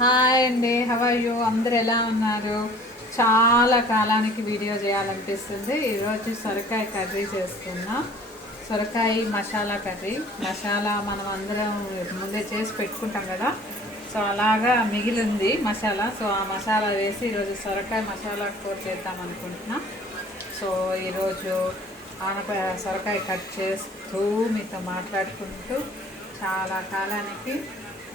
Hi అండి, how are you? అందరు ఎలా ఉన్నారు? చాలా కాలానికి వీడియో చేయాలనిపిస్తుంది. ఈరోజు సొరకాయ కర్రీ చేస్తున్నాం. సొరకాయ మసాలా కర్రీ. మసాలా మనం అందరం ముందే చేసి పెట్టుకుంటాం కదా, సో అలాగా మిగిలింది మసాలా. సో ఆ మసాలా వేసి ఈరోజు సొరకాయ మసాలా కూర చేద్దాం అనుకుంటున్నాం. సో ఈరోజు ఆనపకాయ సొరకాయ కట్ చేస్తూ మీతో మాట్లాడుకుంటూ చాలా కాలానికి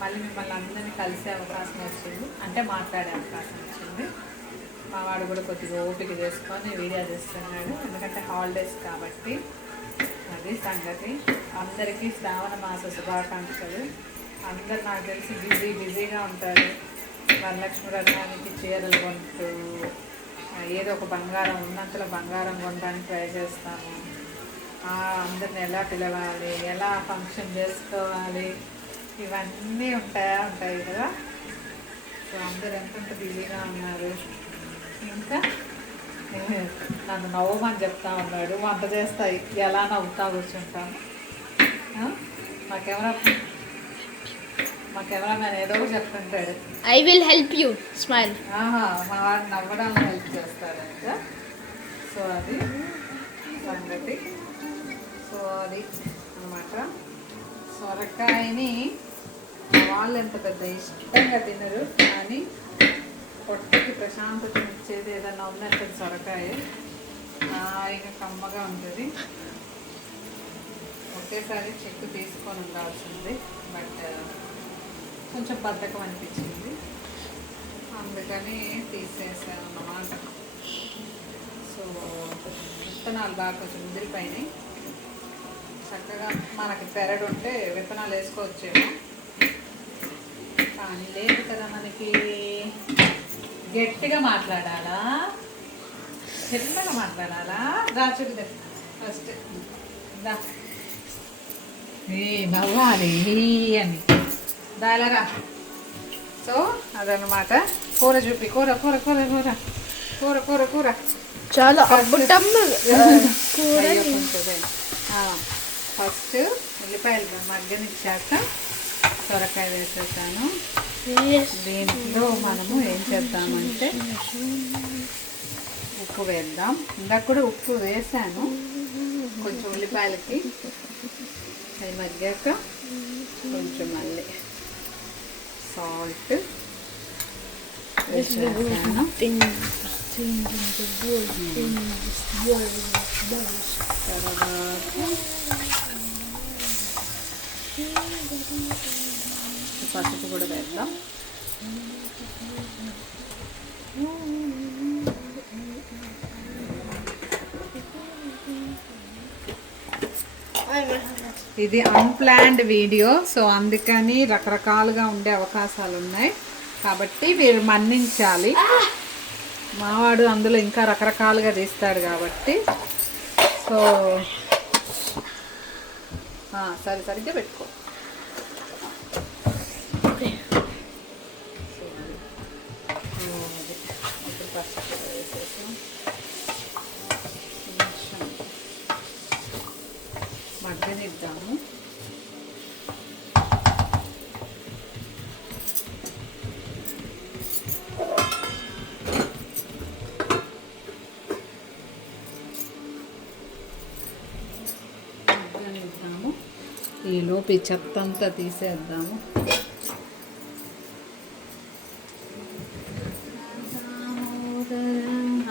మళ్ళీ మిమ్మల్ని అందరినీ కలిసే అవకాశం వచ్చింది, అంటే మాట్లాడే అవకాశం వచ్చింది. మా వాడు కూడా కొద్దిగా ఓపిక చేసుకొని వీడియో చేస్తున్నాడు, ఎందుకంటే హాలిడేస్ కాబట్టి. అది సంగతి. అందరికీ శ్రావణ మాస శుభాకాంక్షలు. అందరు నాకు తెలిసి బిజీగా ఉంటారు. వరలక్ష్మి వ్రతానికి చీరలు కొంటూ ఏదో ఒక బంగారం ఉన్నంతలో బంగారం కొనడానికి ట్రై చేస్తాము. అందరిని ఎలా పిలవాలి, ఎలా ఫంక్షన్ చేసుకోవాలి, ఇవన్నీ ఉంటాయి కదా. సో అందరు ఎంత బిజీగా ఉన్నారు. ఇంకా నన్ను నవ్వమని చెప్తా ఉన్నాడు. వంట చేస్తాయి ఎలా నవ్వుతా కూర్చుంటాను. మా కెమెరామెన్ ఏదో చెప్తుంటాడు, I will help you smile. మా వాడు నవ్వడానికి హెల్ప్ చేస్తాడంట. సో అది సంగతి. సో అది అన్నమాట. సొరకాయని వాళ్ళు ఎంత పెద్ద ఇష్టంగా తినరు, కానీ పొట్టకి ప్రశాంతత ఇచ్చేది ఏదైనా ఉందంటే సొరకాయ. హాయిగా కమ్మగా ఉంటుంది. ఒకేసారి చెక్కు తీసుకొని ఉండాల్సింది, బట్ కొంచెం బద్ధకం అనిపించింది, అందుకని తీసేసాను అన్నమాట. సో విత్తనాలు బాగా కొంచెం ముదిరిపోయినాయి. చక్కగా మనకి పెరడు ఉంటే విత్తనాలు వేసుకోవచ్చేమో, కానీ లేదు కదా మనకి. గట్టిగా మాట్లాడాలా, చిన్నగా మాట్లాడాలా? రాచుడు ఫస్ట్ నవ్వాలి అని దాలరా. సో అదనమాట. కూర చూపి, కూర కూర కూర కూర కూర కూర కూర చాలా ఫస్ట్ ఉల్లిపాయలు మగ్గనిచ్చాక సొరకాయ వేసేసాను. దీంట్లో మనము ఏం చేద్దామంటే ఉప్పు వేద్దాం. ఇందాక కూడా ఉప్పు వేసాను కొంచెం ఉల్లిపాయలకి. అది మగ్గాక కొంచెం మళ్ళీ సాల్ట్ వేసేసాను. తర్వాత పసుపు కూడా వేద్దాం. ఇది అన్ప్లాన్డ్ వీడియో, సో అందుకని రకరకాలుగా ఉండే అవకాశాలు ఉన్నాయి, కాబట్టి మీరు మన్నించాలి. మావాడు అందులో ఇంకా రకరకాలుగా తీస్తాడు కాబట్టి. సో సరిగ్గా పెట్టుకో. ఇప్పుడు పసుపు వేసేసి కొంచెం మగ్గనిద్దాము. ఈలోపు ఈ చెత్త అంతా తీసేద్దాము.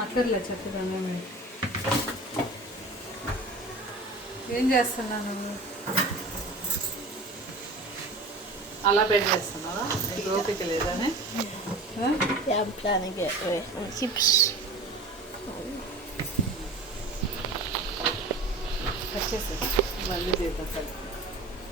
అక్కర్లే చెత్తదాన్ని. ఏం చేస్తున్నాను? అలా బెడ్ చేస్తున్నావా? ఓపిక లేదని చిప్స్ వచ్చేసి మళ్ళీ చేద్దాం.